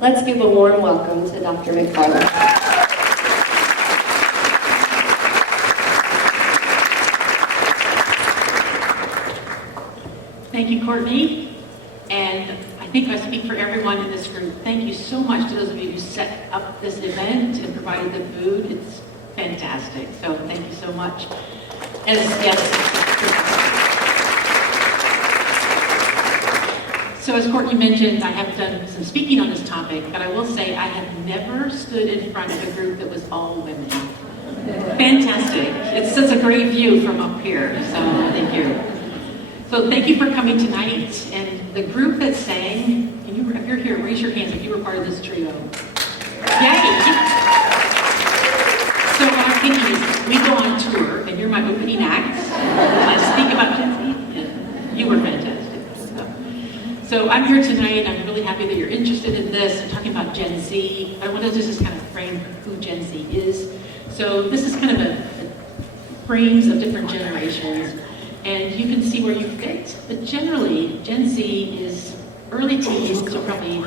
Let's give a warm welcome to Dr. McFarland. Thank you, Courtney. And I think I speak for everyone in this group. Thank you so much to those of you who set up this event and provided the food. It's fantastic. So thank you so much. So as Courtney mentioned, I have done some speaking on this topic, but I will say I have never stood in front of a group that was all women. Fantastic. It's such a great view from up here, so thank you. So thank you for coming tonight. And the group that sang, if you're here, raise your hands if you were part of this trio. Yay! So what I'm thinking is, we go on tour, and you're my opening act. I speak about Gen Z. Yeah, you were fantastic. So I'm here tonight. I'm really happy that you're interested in this. I'm talking about Gen Z. I wanted to just kind of frame who Gen Z is. So this is kind of a frames of different generations, and you can see where you fit. But generally, Gen Z is early teens, so probably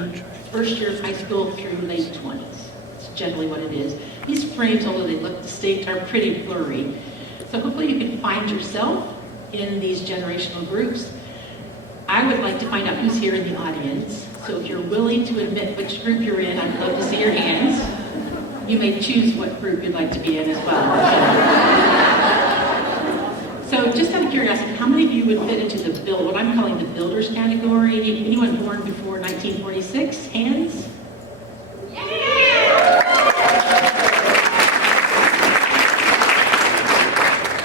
first year of high school through late 20s. That's generally what it is. These frames, although they look distinct, are pretty blurry. So hopefully you can find yourself in these generational groups. I would like to find out who's here in the audience. So if you're willing to admit which group you're in, I'd love to see your hands. You may choose what group you'd like to be in as well. So just out of curiosity, how many of you would fit into what I'm calling the builders category? Anyone born before 1946? Hands?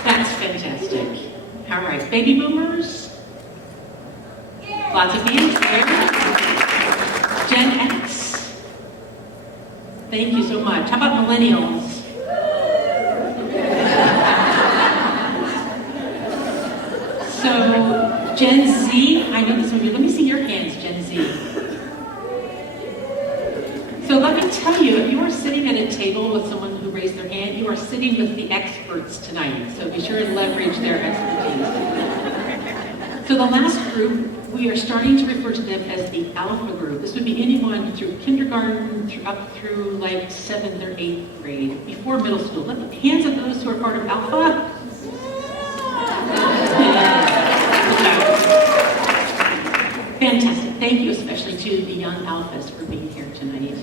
That's fantastic. All right, baby boomers? Lots of hands there. Gen X? Thank you so much. How about millennials? So, Gen Z, I know this one of you. Let me see your hands, Gen Z. So let me tell you, if you are sitting at a table with someone who raised their hand, you are sitting with the experts tonight. So be sure to leverage their expertise. So the last group, we are starting to refer to them as the alpha group. This would be anyone through kindergarten up through like 7th or 8th grade, before middle school. Let the hands of those who are part of alpha. Fantastic. Thank you especially to the young alphas for being here tonight.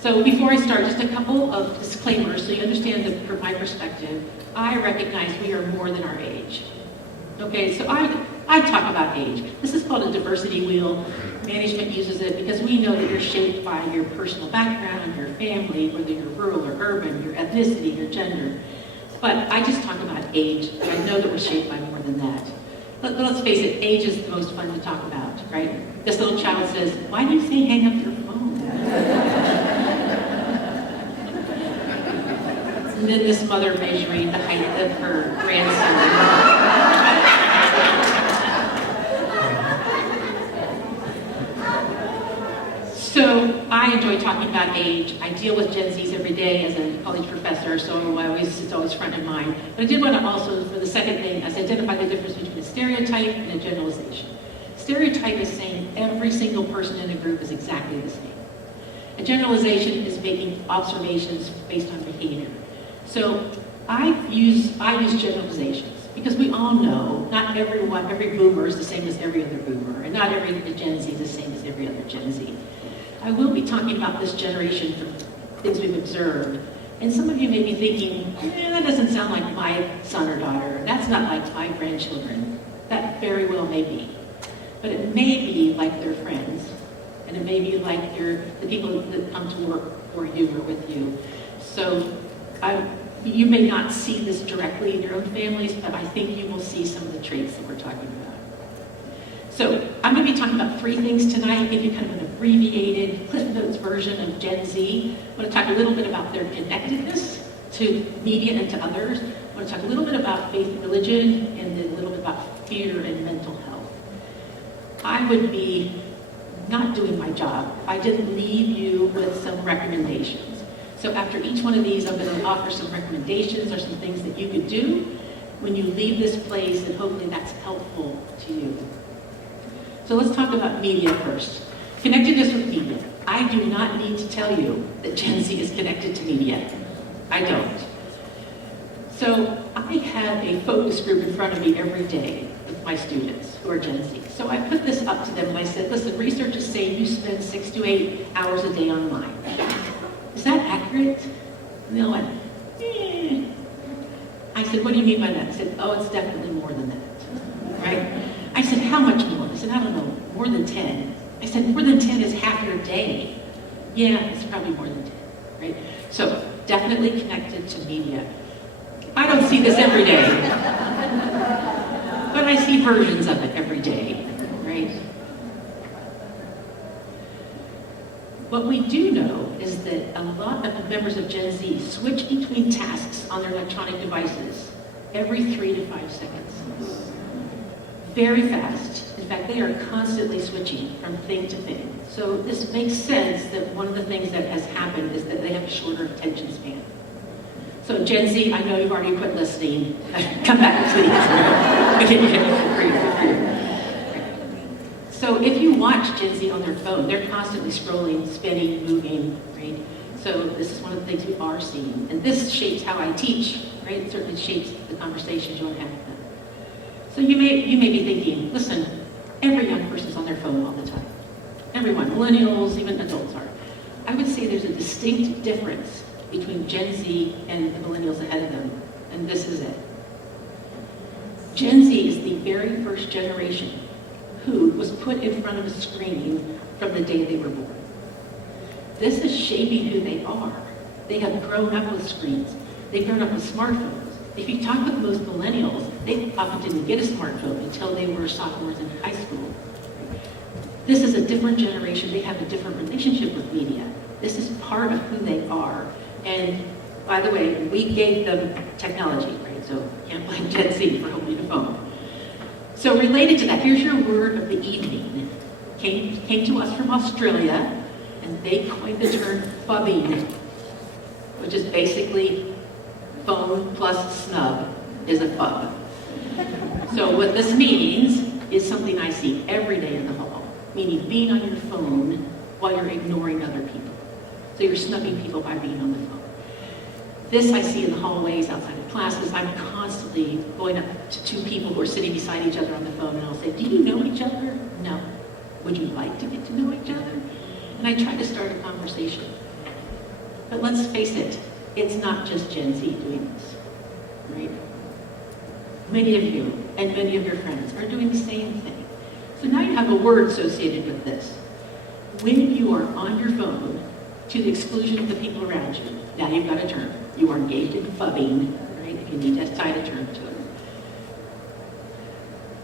So before I start, just a couple of disclaimers so you understand that from my perspective, I recognize we are more than our age. Okay, so I talk about age. This is called a diversity wheel. Management uses it because we know that you're shaped by your personal background, your family, whether you're rural or urban, your ethnicity, your gender. But I just talk about age. I know that we're shaped by more than that. Let's face it, age is the most fun to talk about, right? This little child says, "Why do you say hang up your phone?" And then this mother measuring the height of her grandson. So I enjoy talking about age. I deal with Gen Zs every day as a college professor, so it's always front of mind. But I did want to also, for the second thing, identify the difference between a stereotype and a generalization. Stereotype is saying every single person in a group is exactly the same. A generalization is making observations based on behavior. So I use generalizations because we all know not every boomer is the same as every other boomer, and not every Gen Z is the same as every other Gen Z. I will be talking about this generation from things we've observed. And some of you may be thinking, that doesn't sound like my son or daughter. That's not like my grandchildren. That very well may be. But it may be like their friends. And it may be like the people that come to work for you or with you. So you may not see this directly in your own families, but I think you will see some of the traits that we're talking about. So I'm going to be talking about three things tonight, give you kind of an abbreviated Cliff Notes version of Gen Z. I want to talk a little bit about their connectedness to media and to others. I want to talk a little bit about faith and religion, and then a little bit about fear and mental health. I would be not doing my job if I didn't leave you with some recommendations. So after each one of these, I'm going to offer some recommendations or some things that you could do when you leave this place, and hopefully that's helpful to you. So let's talk about media first. Connectedness with media. I do not need to tell you that Gen Z is connected to media. I don't. So I have a focus group in front of me every day with my students who are Gen Z. So I put this up to them and I said, listen, research is saying you spend 6 to 8 hours a day online. Is that accurate? And they went, eh. I said, what do you mean by that? I said, oh, it's definitely more than that, right? I said, how much more? I said, I don't know, more than 10. I said, more than 10 is half your day. Yeah, it's probably more than 10, right? So definitely connected to media. I don't see this every day, but I see versions of it every day, right? What we do know is that a lot of the members of Gen Z switch between tasks on their electronic devices every 3 to 5 seconds. Very fast. In fact, they are constantly switching from thing to thing. So this makes sense that one of the things that has happened is that they have a shorter attention span. So Gen Z, I know you've already quit listening. Come back, please. So if you watch Gen Z on their phone, they're constantly scrolling, spinning, moving, right? So this is one of the things we are seeing. And this shapes how I teach, right? It certainly shapes the conversations you'll have with them. So you may be thinking, listen, every young person's on their phone all the time. Everyone, millennials, even adults are. I would say there's a distinct difference between Gen Z and the millennials ahead of them, and this is it. Gen Z is the very first generation who was put in front of a screen from the day they were born. This is shaping who they are. They have grown up with screens. They've grown up with smartphones. If you talk with most millennials, they often didn't get a smartphone until they were sophomores in high school. This is a different generation. They have a different relationship with media. This is part of who they are. And by the way, we gave them technology, right? So you can't blame Gen Z for holding a phone. So related to that, here's your word of the evening. Came to us from Australia, and they coined the term phubbing, which is basically phone plus snub is a phub. So what this means is something I see every day in the hall, meaning being on your phone while you're ignoring other people. So you're snubbing people by being on the phone. This I see in the hallways, outside of classes. I'm constantly going up to 2 people who are sitting beside each other on the phone, and I'll say, do you know each other? No. Would you like to get to know each other? And I try to start a conversation. But let's face it, it's not just Gen Z doing this, right? Many of you and many of your friends are doing the same thing. So now you have a word associated with this. When you are on your phone to the exclusion of the people around you, now you've got a term. You are engaged in phubbing, right? If you need to tie a term to it.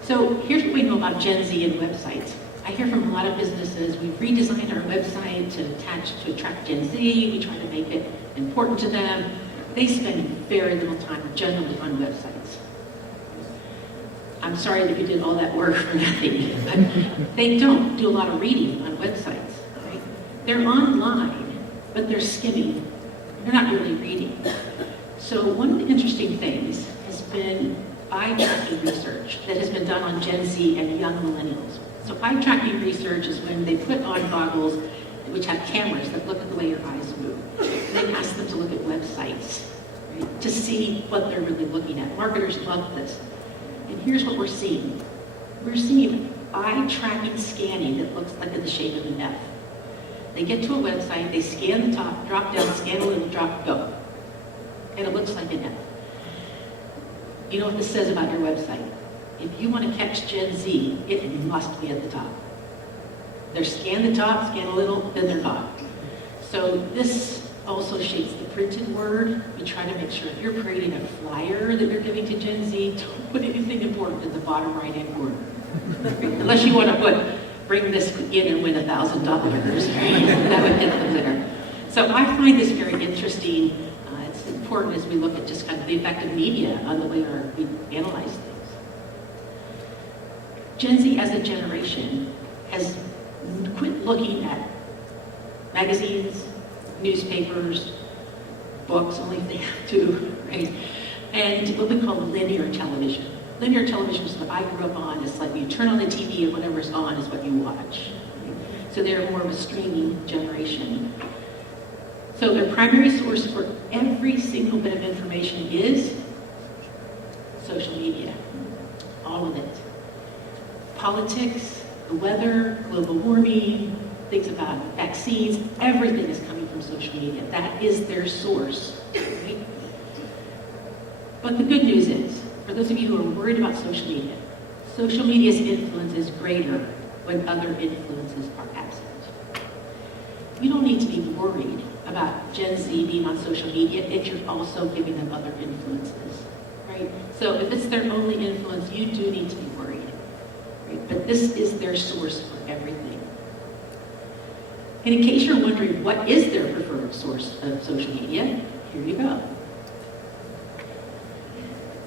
So here's what we know about Gen Z and websites. I hear from a lot of businesses, we've redesigned our website to attract Gen Z. We try to make it important to them. They spend very little time generally on websites. I'm sorry that you did all that work for nothing, but they don't do a lot of reading on websites, right? They're online, but they're skimming. They're not really reading. So one of the interesting things has been eye tracking research that has been done on Gen Z and young millennials. So eye tracking research is when they put on goggles which have cameras that look at the way your eyes move. And they ask them to look at websites, right, to see what they're really looking at. Marketers love this. And here's what we're seeing. We're seeing eye tracking scanning that looks like in the shape of an F. They get to a website, they scan the top, drop down, scan a little, drop, go. And it looks like an F. You know what this says about your website? If you want to catch Gen Z, it must be at the top. They're scan the top, scan a little, then they're gone. So this also shapes the printed word. We try to make sure if you're creating a flyer that you're giving to Gen Z, don't put anything important in the bottom right-hand corner. Unless you want to put, bring this in and win $1,000. Right? That would hit the glitter. So I find this very interesting. It's important as we look at just kind of the effect of media on the way we analyze things. Gen Z as a generation has quit looking at magazines, newspapers, books, only if they have to, right? And what we call linear television. Linear television is what I grew up on. It's like you turn on the TV and whatever's on is what you watch. Right? So they're more of a streaming generation. generation. So their primary source for every single bit of information is social media, all of it. Politics, the weather, global warming, things about vaccines, everything is coming from social media. That is their source. Right? But the good news is, for those of you who are worried about social media's influence is greater when other influences are absent. You don't need to be worried about Gen Z being on social media if you're also giving them other influences, right? So if it's their only influence, you do need to be worried, right? But this is their source for everything. And in case you're wondering what is their preferred source of social media, here you go.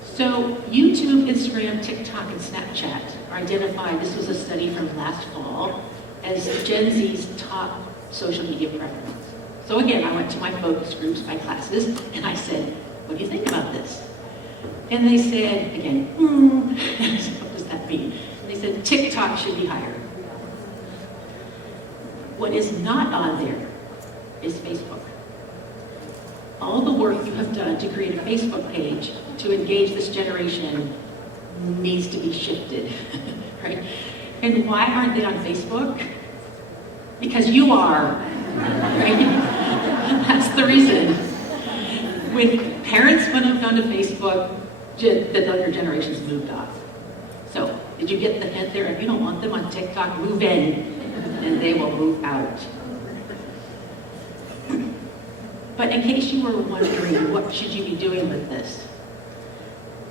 So YouTube, Instagram, TikTok, and Snapchat are identified, this was a study from last fall, as Gen Z's top social media preference. So again, I went to my focus groups, my classes, and I said, what do you think about this? And they said, again, what does that mean? And they said, TikTok should be higher. What is not on there is Facebook. All the work you have done to create a Facebook page to engage this generation needs to be shifted, right? And why aren't they on Facebook? Because you are, right? That's the reason. When parents would have gone to Facebook, the other generations moved off. So, did you get the hint there? If you don't want them on TikTok, move in, and they will move out. But in case you were wondering, what should you be doing with this?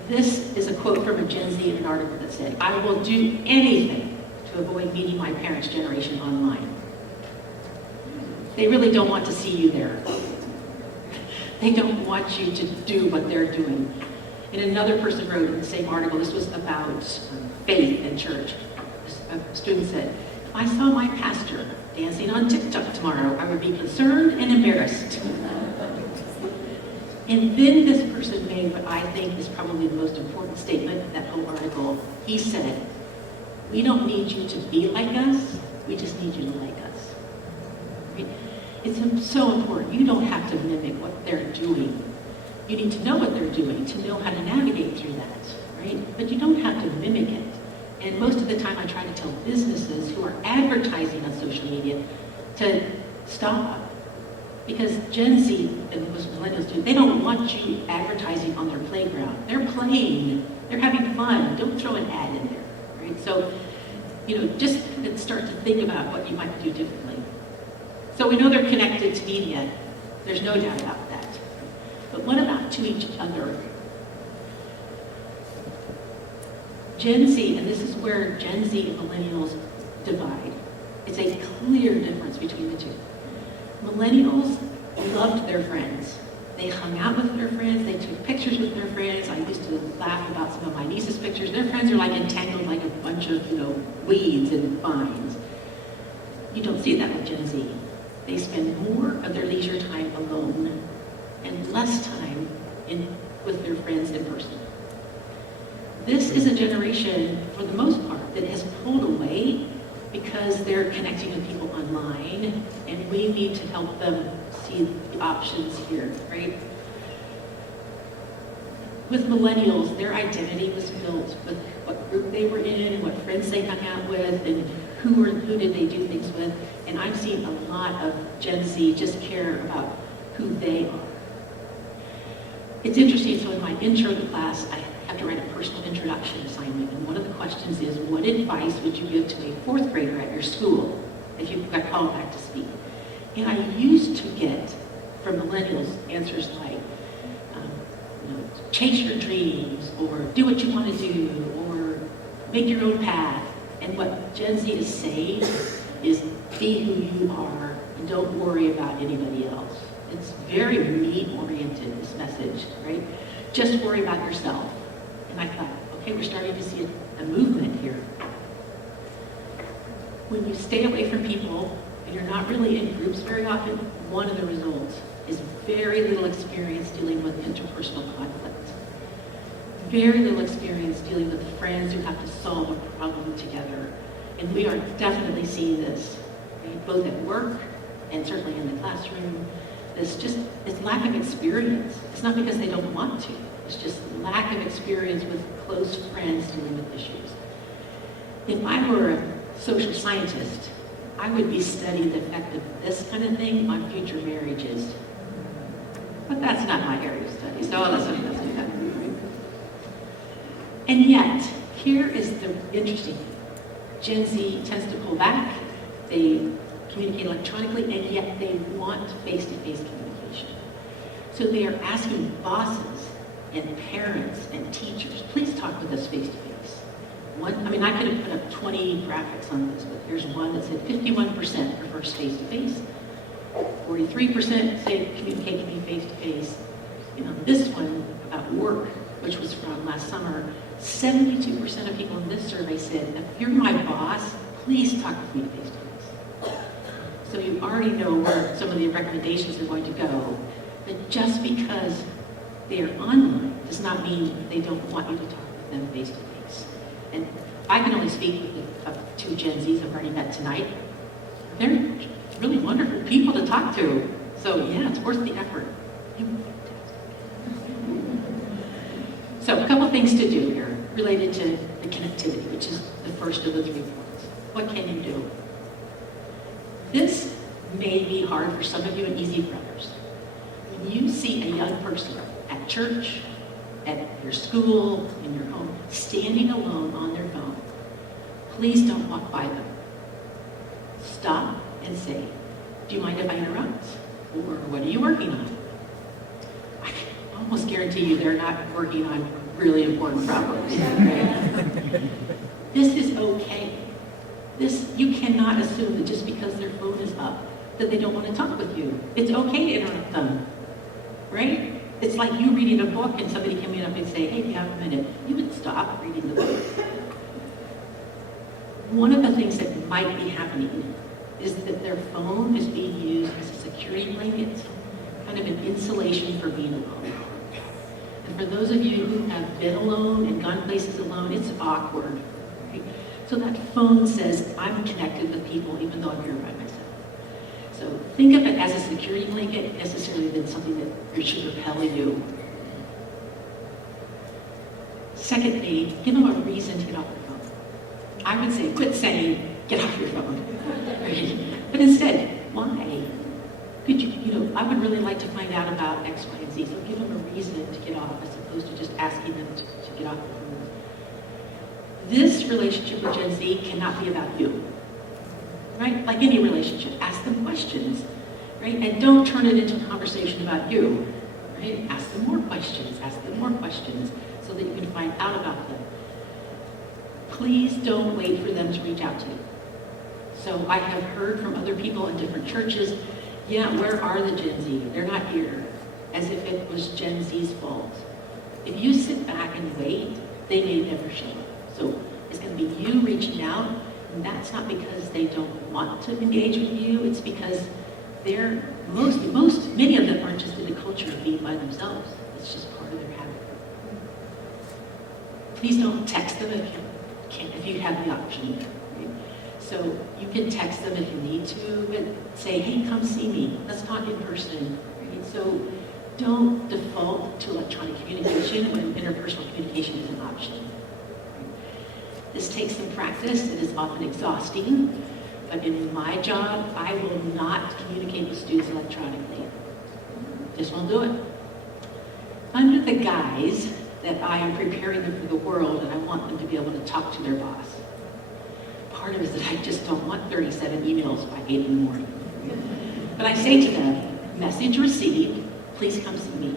This is a quote from a Gen Z in an article that said, I will do anything to avoid meeting my parents' generation online. They really don't want to see you there. They don't want you to do what they're doing. And another person wrote in the same article, this was about faith in church. A student said, if I saw my pastor dancing on TikTok tomorrow, I would be concerned and embarrassed. And then this person made what I think is probably the most important statement in that whole article. He said, we don't need you to be like us, we just need you to like us. Right? It's so important. You don't have to mimic what they're doing. You need to know what they're doing to know how to navigate through that, right? But you don't have to mimic it. And most of the time I try to tell businesses who are advertising on social media to stop. Because Gen Z, and most millennials do, they don't want you advertising on their playground. They're playing, they're having fun. Don't throw an ad in there, right? So, just start to think about what you might do differently. So we know they're connected to media. There's no doubt about that. But what about to each other? Gen Z, and this is where Gen Z and millennials divide. It's a clear difference between the two. Millennials loved their friends. They hung out with their friends. They took pictures with their friends. I used to laugh about some of my niece's pictures. Their friends are like entangled like a bunch of, weeds and vines. You don't see that with Gen Z. They spend more of their leisure time alone and less time with their friends in person. This is a generation, for the most part, that has pulled away because they're connecting with people online, and we need to help them see the options here, right? With millennials, their identity was built with what group they were in, and what friends they hung out with, and who did they do things with. And I'm seeing a lot of Gen Z just care about who they are. It's interesting, so in my intro class, I have to write a personal introduction assignment, and one of the questions is, what advice would you give to a fourth grader at your school if you got called back to speak? And I used to get from millennials answers like, chase your dreams, or do what you want to do, or make your own path. And what Gen Z is saying is, be who you are and don't worry about anybody else. It's very me-oriented, this message, right? Just worry about yourself. And I thought, okay, we're starting to see a movement here. When you stay away from people and you're not really in groups very often, one of the results is very little experience dealing with interpersonal conflict. Very little experience dealing with friends who have to solve a problem together. And we are definitely seeing this, right? Both at work and certainly in the classroom, it's lack of experience. It's not because they don't want to. It's just lack of experience with close friends dealing with issues. If I were a social scientist, I would be studying the effect of this kind of thing on future marriages. But that's not my area of study, so that's what it doesn't matter. And yet, here is the interesting thing. Gen Z tends to pull back, they communicate electronically, and yet they want face-to-face communication. So they are asking bosses and parents and teachers, please talk with us face-to-face. I could have put up 20 graphics on this, but here's one that said 51% prefers face-to-face, 43% say communicate to me face-to-face. This one about work, which was from last summer, 72% of people in this survey said, if you're my boss, please talk with me face-to-face. So you already know where some of the recommendations are going to go. But just because they are online does not mean they don't want you to talk with them face-to-face. And I can only speak with the two Gen Zs I've already met tonight. They're really wonderful people to talk to. So yeah, it's worth the effort. So a couple things to do here related to the connectivity, which is the first of the 3 points. What can you do? This may be hard for some of you and easy for others. When you see a young person at church, at your school, in your home, standing alone on their phone, please don't walk by them. Stop and say, do you mind if I interrupt? Or what are you working on? I can almost guarantee you they're not working on really important problems. Right? This is okay. You cannot assume that just because their phone is up, that they don't want to talk with you. It's okay to interrupt them, right? It's like you reading a book and somebody coming up and say, hey, do you have a minute? You would stop reading the book. One of the things that might be happening is that their phone is being used as a security blanket, kind of an insulation for being alone. And for those of you who have been alone and gone places alone, it's awkward. Right? So that phone says, I'm connected with people even though I'm here by myself. So think of it as a security blanket, necessarily than something that should repel you. Secondly, give them a reason to get off their phone. I would say, quit saying, get off your phone. Right? But instead, why? Could you, I would really like to find out about X, Y, and Z. So give them a reason to get off as opposed to just asking them to get off their phone. This relationship with Gen Z cannot be about you. Right? Like any relationship, ask them questions, right? And don't turn it into a conversation about you, right? Ask them more questions, so that you can find out about them. Please don't wait for them to reach out to you. So I have heard from other people in different churches, yeah, where are the Gen Z? They're not here, as if it was Gen Z's fault. If you sit back and wait, they may never show up. So it's going to be you reaching out. And that's not because they don't want to engage with you, it's because many of them aren't just in the culture of being by themselves. It's just part of their habit. Please don't text them if you have the option. Right? So you can text them if you need to, but say, hey, come see me. Let's talk in person. Right? So don't default to electronic communication when interpersonal communication is an option. This takes some practice. It is often exhausting, but in my job, I will not communicate with students electronically. Just won't do it. Under the guise that I am preparing them for the world and I want them to be able to talk to their boss. Part of it is that I just don't want 37 emails by 8 in the morning. But I say to them, message received, please come see me.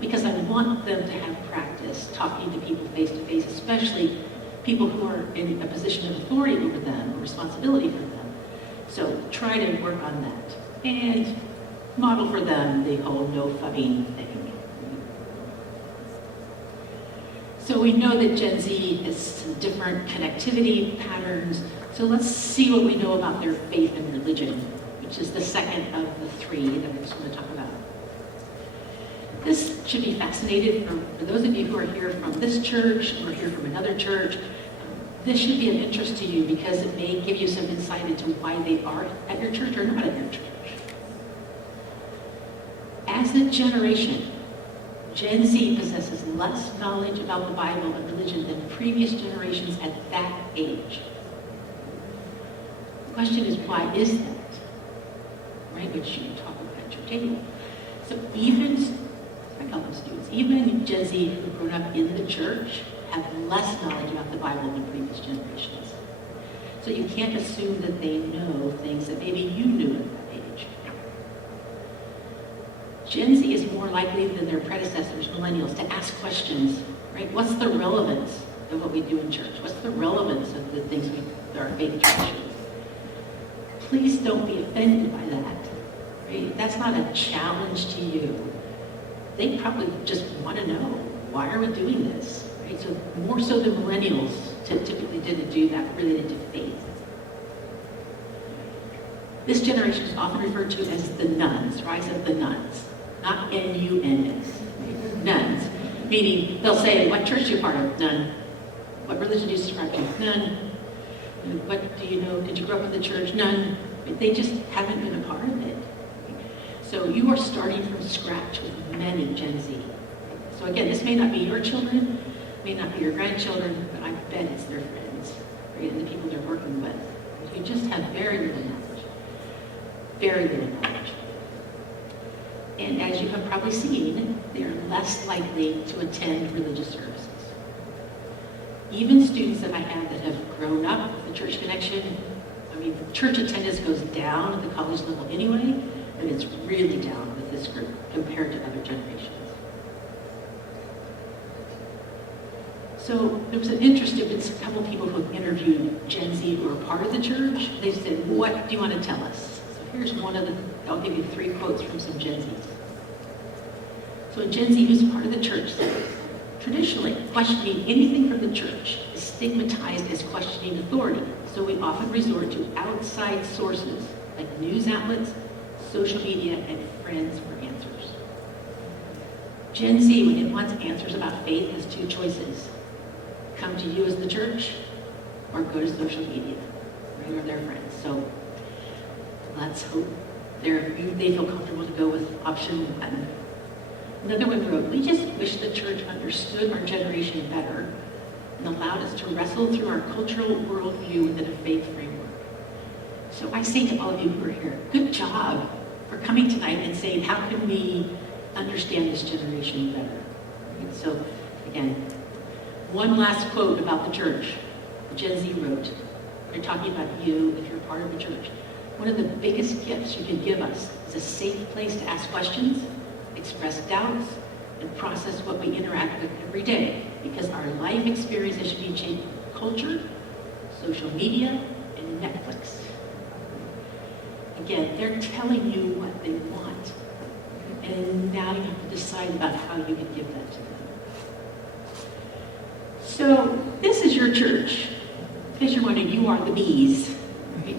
Because I want them to have practice talking to people face to face, especially people who are in a position of authority over them, or responsibility for them. So try to work on that. And model for them the whole no fubbing thing. So we know that Gen Z has some different connectivity patterns. So let's see what we know about their faith and religion, which is the second of the 3 that I just want to talk about. This should be fascinating for those of you who are here from this church or here from another church. this should be of interest to you because it may give you some insight into why they are at your church or not at your church. As a generation, Gen Z possesses less knowledge about the Bible and religion than previous generations at that age. The question is, why is that? Right, which you talk about at your table. So even, I call them students, even Gen Z who have grown up in the church have less knowledge about the Bible than previous generations. So you can't assume that they know things that maybe you knew at that age. Gen Z is more likely than their predecessors, millennials, to ask questions, right? What's the relevance of what we do in church? What's the relevance of the things our faith traditions? Please don't be offended by that. Right? That's not a challenge to you. They probably just want to know, why are we doing this? Right? So more so than millennials typically didn't do that related to faith. This generation is often referred to as the nuns, rise of the nuns, not N-U-N-S, right? Nuns, meaning they'll say, what church are you part of? None. What religion do you subscribe to? None. What do you know? Did you grow up in the church? None. They just haven't been a part of it. So you are starting from scratch with many Gen Z. So again, this may not be your children, may not be your grandchildren, but I bet it's their friends, right? And the people they're working with. You just have very little knowledge. Very little knowledge. And as you have probably seen, they are less likely to attend religious services. Even students that I have that have grown up with the church connection, I mean, church attendance goes down at the college level anyway, and it's really down with this group compared to other generations. So there was an interesting, it's a couple people who have interviewed Gen Z who are part of the church. They said, what do you want to tell us? So here's one of the, I'll give you 3 quotes from some Gen Zs. So a Gen Z who's part of the church said, traditionally, questioning anything from the church is stigmatized as questioning authority, so we often resort to outside sources like news outlets, social media, and friends for answers. Gen Z, when it wants answers about faith, has 2 choices. Come to you as the church, or go to social media, right, or their friends. So let's hope they feel comfortable to go with option 1. Another one wrote, we just wish the church understood our generation better and allowed us to wrestle through our cultural worldview within a faith framework. So I say to all of you who are here, good job for coming tonight and saying, how can we understand this generation better? Right? So again, one last quote about the church. Gen Z wrote, we're talking about you if you're part of the church. One of the biggest gifts you can give us is a safe place to ask questions, express doubts, and process what we interact with every day, because our life experiences should be shaped by culture, social media, and Netflix. Again, they're telling you what they want, and now you have to decide about how you can give that to them. So this is your church. In case you're wondering, you are the bees. Right?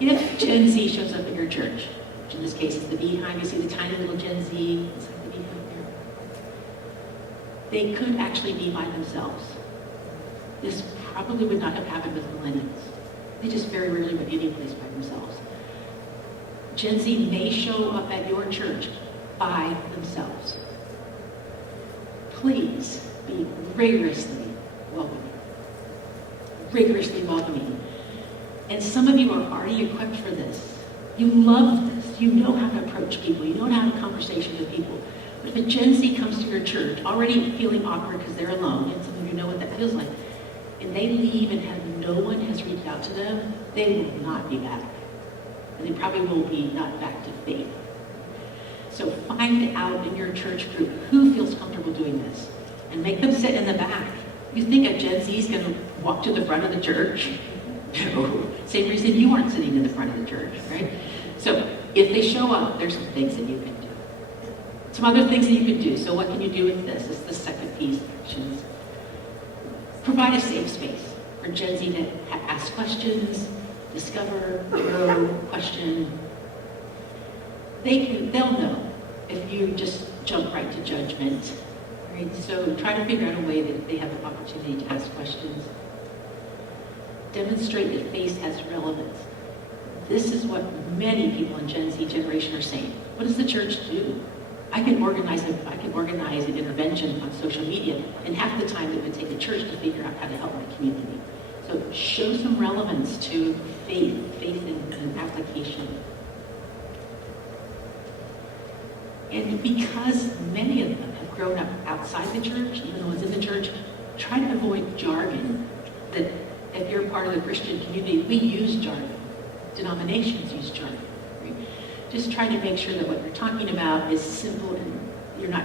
If Gen Z shows up at your church, which in this case is the beehive, you see the tiny little Gen Z inside the beehive there, they could actually be by themselves. This probably would not have happened with millennials. They just very rarely went any place by themselves. Gen Z may show up at your church by themselves. Please be rigorously welcoming. Rigorously welcoming. And some of you are already equipped for this. You love this. You know how to approach people. You know how to have a conversation with people. But if a Gen Z comes to your church already feeling awkward because they're alone, and some of you know what that feels like, and they leave and have no one has reached out to them, they will not be back. And they probably will be not back to faith. So find out in your church group who feels comfortable doing this, and make them sit in the back. You think a Gen Z is going to walk to the front of the church? No. Same reason you aren't sitting in the front of the church, right? So if they show up, there's some things that you can do. Some other things that you can do. So what can you do with this? It's the second piece, actions. Provide a safe space for Gen Z to ask questions, discover, grow, question. They'll know if you just jump right to judgment. Right? So try to figure out a way that they have an opportunity to ask questions. Demonstrate that faith has relevance. This is what many people in Gen Z generation are saying. What does the church do? I can organize an intervention on social media, and half the time it would take a church to figure out how to help my community. So show some relevance to faith in application. And because many of them have grown up outside the church, even the ones in the church, try to avoid jargon. That if you're part of the Christian community, we use jargon. Denominations use jargon. Right? Just try to make sure that what you're talking about is simple and you're not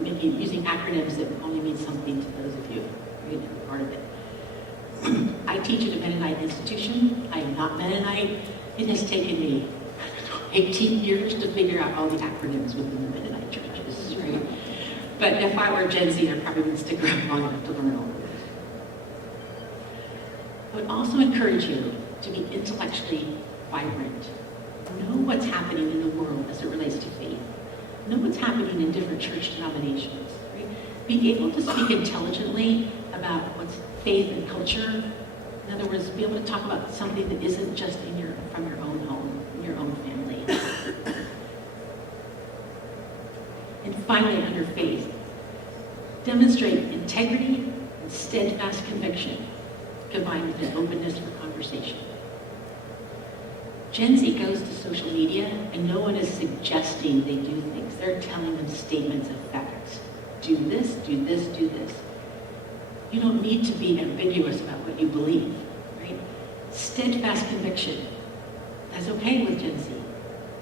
using acronyms that only mean something to those of you who are part of it. I teach at a Mennonite institution. I am not Mennonite. It has taken me 18 years to figure out all the acronyms within the Mennonite churches, right? But if I were Gen Z, I probably wouldn't stick around long enough to learn all of this. I would also encourage you to be intellectually vibrant. Know what's happening in the world as it relates to faith. Know what's happening in different church denominations. Right? Be able to speak intelligently about what's faith and culture. In other words, be able to talk about something that isn't just from your own home, in your own family. And finally, under faith, demonstrate integrity and steadfast conviction combined with an openness for conversation. Gen Z goes to social media and no one is suggesting they do things. They're telling them statements of facts. Do this, do this, do this. You don't need to be ambiguous about what you believe, right? Steadfast conviction. That's okay with Gen Z,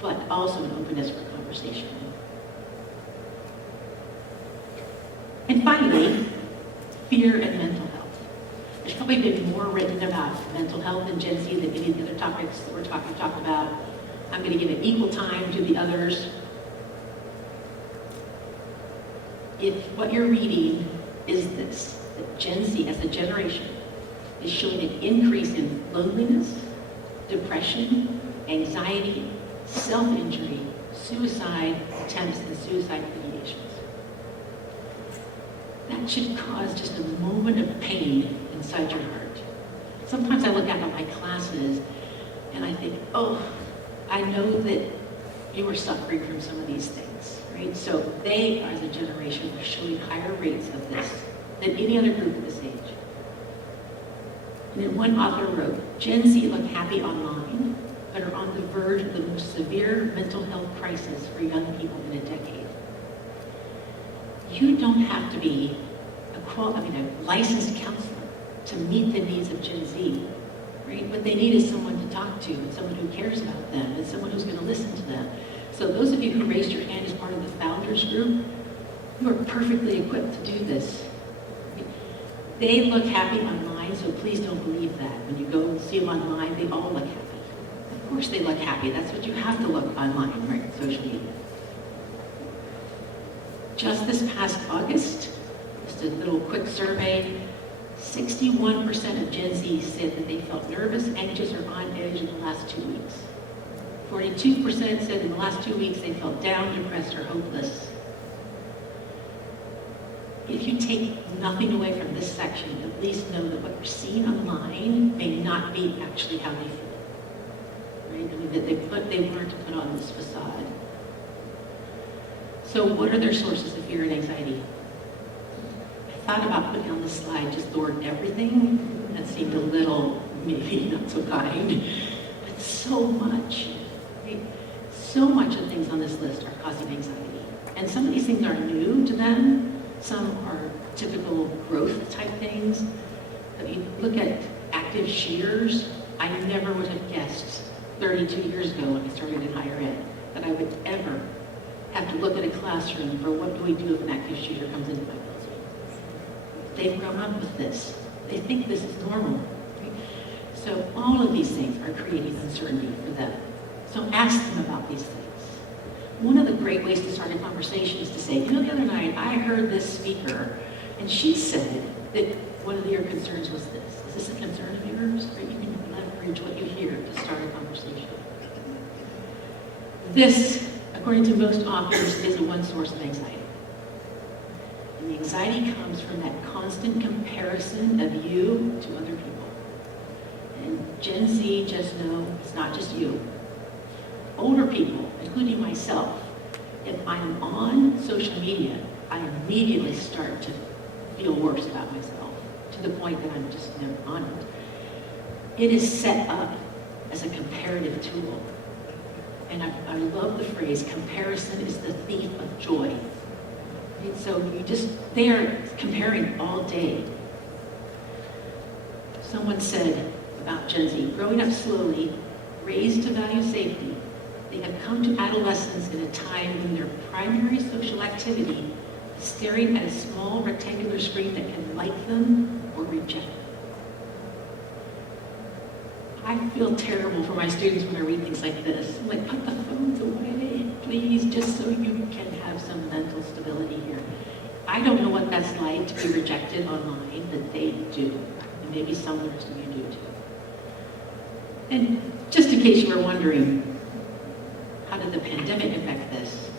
but also an openness for conversation. And finally, fear and mental health. There's probably been more written about mental health in Gen Z than any of the other topics that we're talking about. I'm going to give it equal time to the others. If what you're reading is this, that Gen Z as a generation is showing an increase in loneliness, depression, anxiety, self-injury, suicide attempts, and suicide ideations. That should cause just a moment of pain inside your heart. Sometimes I look at my classes and I think, oh, I know that you are suffering from some of these things, right? So they, as a generation, are showing higher rates of this than any other group at this age. And then one author wrote, Gen Z look happy online, but are on the verge of the most severe mental health crisis for young people in a decade. You don't have to be a licensed counselor to meet the needs of Gen Z, right? What they need is someone to talk to, and someone who cares about them, and someone who's going to listen to them. So those of you who raised your hand as part of the founders group, you are perfectly equipped to do this. They look happy online, so please don't believe that. When you go and see them online, they all look happy. Of course they look happy. That's what you have to look online, right, on social media. Just this past August, just a little quick survey, 61% of Gen Z said that they felt nervous, anxious, or on edge in the last 2 weeks. 42% said in the last 2 weeks they felt down, depressed, or hopeless. If you take nothing away from this section, at least know that what you're seeing online may not be actually how they feel. Right? I mean, that they've learned to put on this facade. So what are their sources of fear and anxiety? I thought about putting on this slide just the word everything. That seemed a little, maybe not so kind. But so much, right? So much of things on this list are causing anxiety. And some of these things are new to them. Some are typical growth type things. If you look at active shooters, I never would have guessed 32 years ago when I started in higher ed that I would ever have to look at a classroom for what do we do if an active shooter comes into my building. They've grown up with this. They think this is normal. Right? So all of these things are creating uncertainty for them. So ask them about these things. One of the great ways to start a conversation is to say, you know, the other night I heard this speaker, and she said that one of your concerns was this. Is this a concern of yours? Or you can leverage what you hear to start a conversation. This, according to most authors, is one source of anxiety. And the anxiety comes from that constant comparison of you to other people. Gen Z, just know it's not just you. Older people, including myself, if I'm on social media, I immediately start to feel worse about myself, to the point that I'm just never on it. It is set up as a comparative tool. And I love the phrase, comparison is the thief of joy. Right? So they are comparing all day. Someone said about Gen Z, growing up slowly, raised to value safety, they have come to adolescence in a time when their primary social activity is staring at a small rectangular screen that can like them or reject them. I feel terrible for my students when I read things like this. I'm like, put the phones away, please, just so you can have some mental stability here. I don't know what that's like to be rejected online, but they do. And maybe some learners of you do too. And just in case you were wondering, how did the pandemic affect this?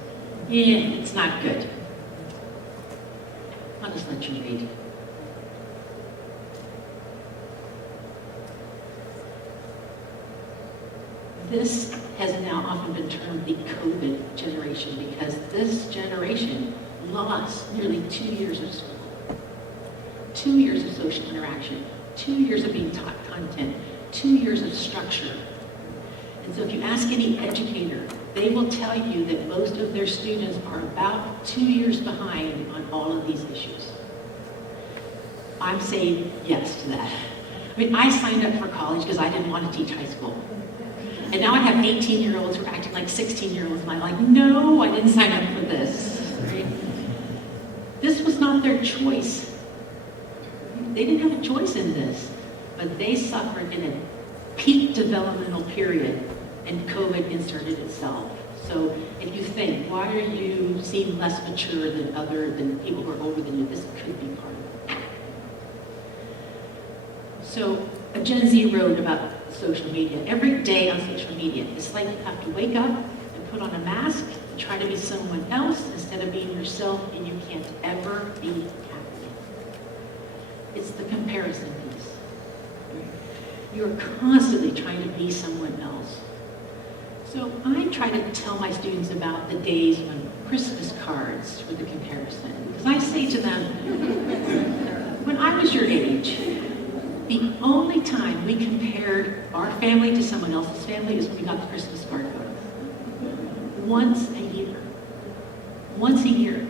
Yeah, it's not good. I'll just let you read. This has now often been termed the COVID generation because this generation lost nearly 2 years of school, 2 years of social interaction, 2 years of being taught content, 2 years of structure. And so if you ask any educator, they will tell you that most of their students are about 2 years behind on all of these issues. I'm saying yes to that. I mean, I signed up for college because I didn't want to teach high school. And now I have 18-year-olds who are acting like 16-year-olds, and I'm like, no, I didn't sign up for this. Right? This was not their choice. They didn't have a choice in this, but they suffered in a peak developmental period, and COVID inserted itself. So if you think, why are you seem less mature than people who are older than you, this could be part of it. So a Gen Z wrote about social media. Every day on social media, it's like you have to wake up and put on a mask and try to be someone else instead of being yourself, and you can't ever be happy. It's the comparison piece. You're constantly trying to be someone else. So I try to tell my students about the days when Christmas cards were the comparison. Because I say to them, when I was your age, the only time we compared our family to someone else's family is when we got the Christmas card photos. Once a year. Once a year.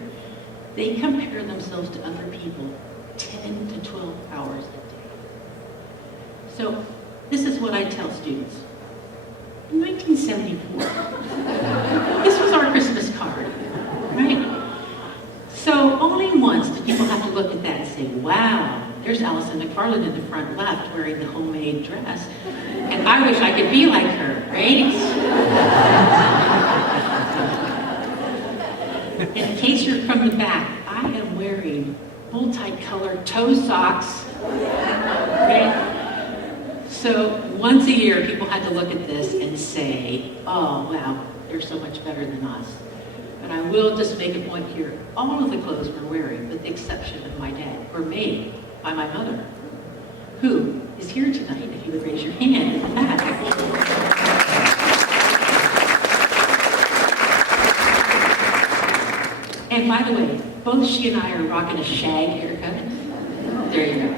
They compare themselves to other people 10 to 12 hours a day. So this is what I tell students. In 1974, this was our Christmas card, right? So only once did people have to look at that and say, wow, there's Allison McFarland in the front left wearing the homemade dress. And I wish I could be like her, right? In case you're from the back, I am wearing multicolored toe socks, right? So once a year, people had to look at this and say, oh, wow, they're so much better than us. But I will just make a point here. All of the clothes we're wearing, with the exception of my dad, were made by my mother, who is here tonight, if you would raise your hand in the back. And by the way, both she and I are rocking a shag haircut. There you go.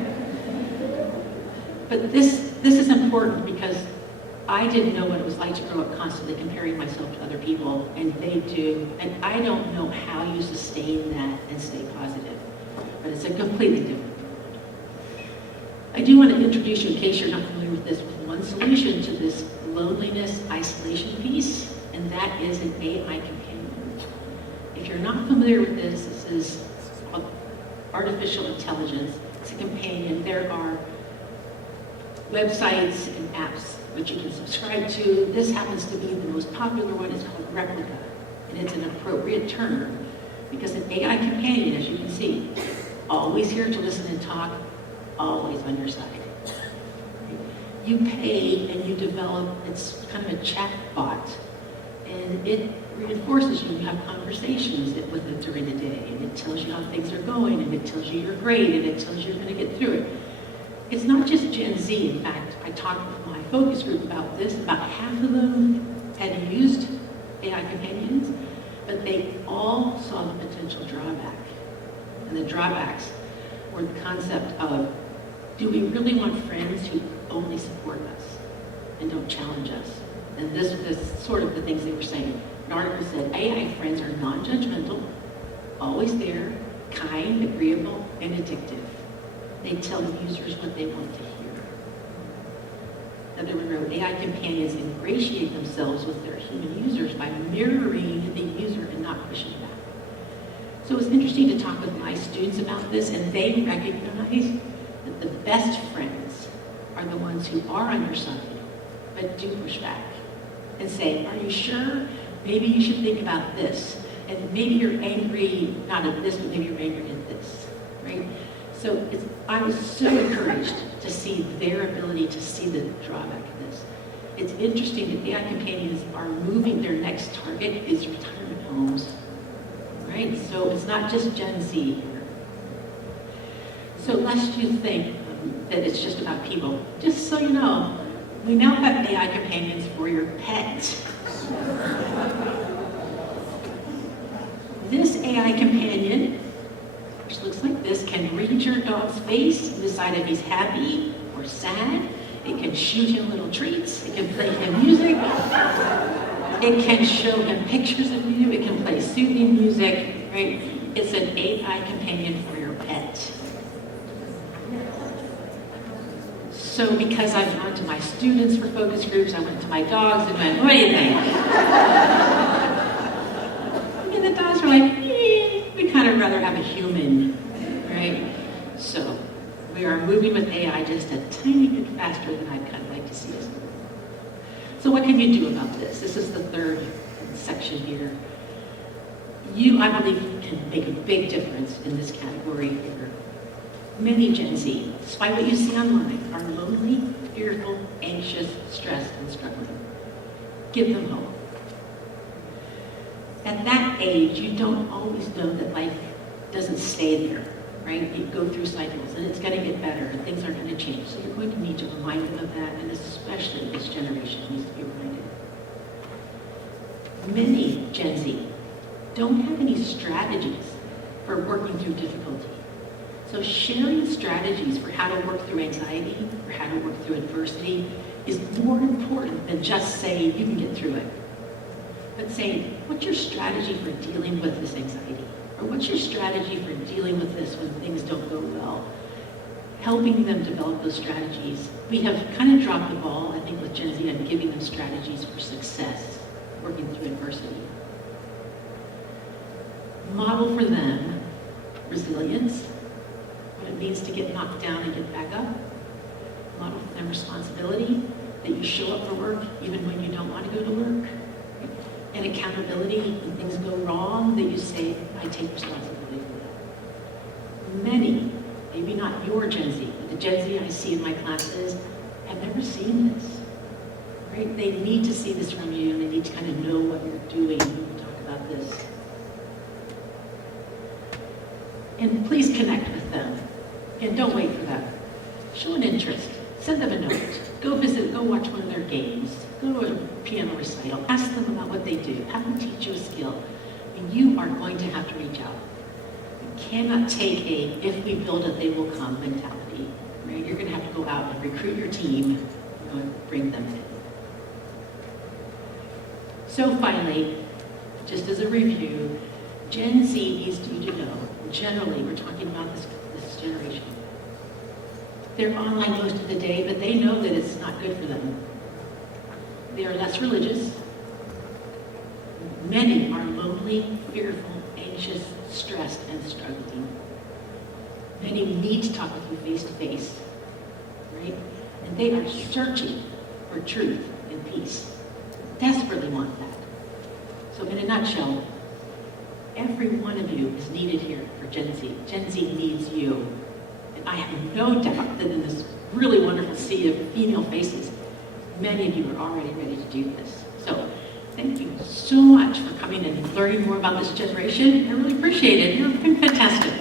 But this is important because I didn't know what it was like to grow up constantly comparing myself to other people, and they do. And I don't know how you sustain that and stay positive. But it's a completely different world. I do want to introduce you, in case you're not familiar with this, with one solution to this loneliness, isolation piece, and that is an AI companion. If you're not familiar with this, this is called artificial intelligence. It's a companion. There are websites and apps which you can subscribe to. This happens to be the most popular one. It's called Replica, and it's an appropriate term because an AI companion, as you can see, always here to listen and talk, always on your side. You pay and you develop, it's kind of a chat bot, and it reinforces you. You have conversations with it during the day, and it tells you how things are going, and it tells you you're great, and it tells you you're going to get through it. It's not just Gen Z. In fact, I talked with my focus group about this. About half of them had used AI companions, but they all saw the potential drawback. And the drawbacks were the concept of, do we really want friends who only support us and don't challenge us? And this is sort of the things they were saying. An article said, AI friends are non-judgmental, always there, kind, agreeable, and addictive. They tell users what they want to hear. Another one wrote, AI companions ingratiate themselves with their human users by mirroring the user and not pushing back. So it was interesting to talk with my students about this, and they recognize that the best friends are the ones who are on your side, but do push back and say, are you sure? Maybe you should think about this. And maybe you're angry, not at this, but maybe you're angry at this, right? So I was so encouraged to see their ability to see the drawback of this. It's interesting that AI companions are moving, their next target is retirement homes, right? So it's not just Gen Z here. So lest you think that it's just about people, just so you know, we now have AI companions for your pet. This AI companion, which looks like this, can read your dog's face and decide if he's happy or sad. It can shoot him little treats. It can play him music. It can show him pictures of you. It can play soothing music, right? It's an AI companion for your pet. So because I've gone to my students for focus groups, I went to my dogs and went, what do you think? And the dogs were like, we'd kind of rather have a human, right? So we are moving with AI just a tiny bit faster than I'd kind of like to see us. So what can you do about this? This is the third section here. You, I believe, can make a big difference in this category here. Many Gen Z, despite what you see online, are lonely, fearful, anxious, stressed, and struggling. Give them hope. At that age, you don't always know that life doesn't stay there, right? You go through cycles, and it's going to get better, and things are going to change. So you're going to need to remind them of that, and especially this generation needs to be reminded. Many Gen Z don't have any strategies for working through difficulty. So sharing strategies for how to work through anxiety, or how to work through adversity, is more important than just saying you can get through it. But saying, what's your strategy for dealing with this anxiety? Or what's your strategy for dealing with this when things don't go well? Helping them develop those strategies. We have kind of dropped the ball, I think, with Gen Z and giving them strategies for success, working through adversity. Model for them resilience, what it means to get knocked down and get back up. Model for them responsibility, that you show up for work even when you don't want to go to work. And accountability, when things go wrong, that you say, I take responsibility for that. Many, maybe not your Gen Z, but the Gen Z I see in my classes, have never seen this. Right? They need to see this from you, and they need to kind of know what you're doing when we talk about this. And please connect with them. And don't wait for that. Show an interest. Send them a note. Go visit, go watch one of their games. Go to a piano recital. Ask them about what they do. Have them teach you a skill. And you are going to have to reach out. You cannot take a, if we build it, they will come mentality. Right? You're going to have to go out and recruit your team and bring them in. So finally, just as a review, Gen Z needs you to know, generally, we're talking about this generation. They're online most of the day, but they know that it's not good for them. They are less religious. Many are lonely, fearful, anxious, stressed, and struggling. Many need to talk with you face to face, right? And they are searching for truth and peace. Desperately want that. So in a nutshell, every one of you is needed here for Gen Z. Gen Z needs you. And I have no doubt that in this really wonderful sea of female faces, many of you are already ready to do this. So thank you so much for coming and learning more about this generation. I really appreciate it. You've been fantastic.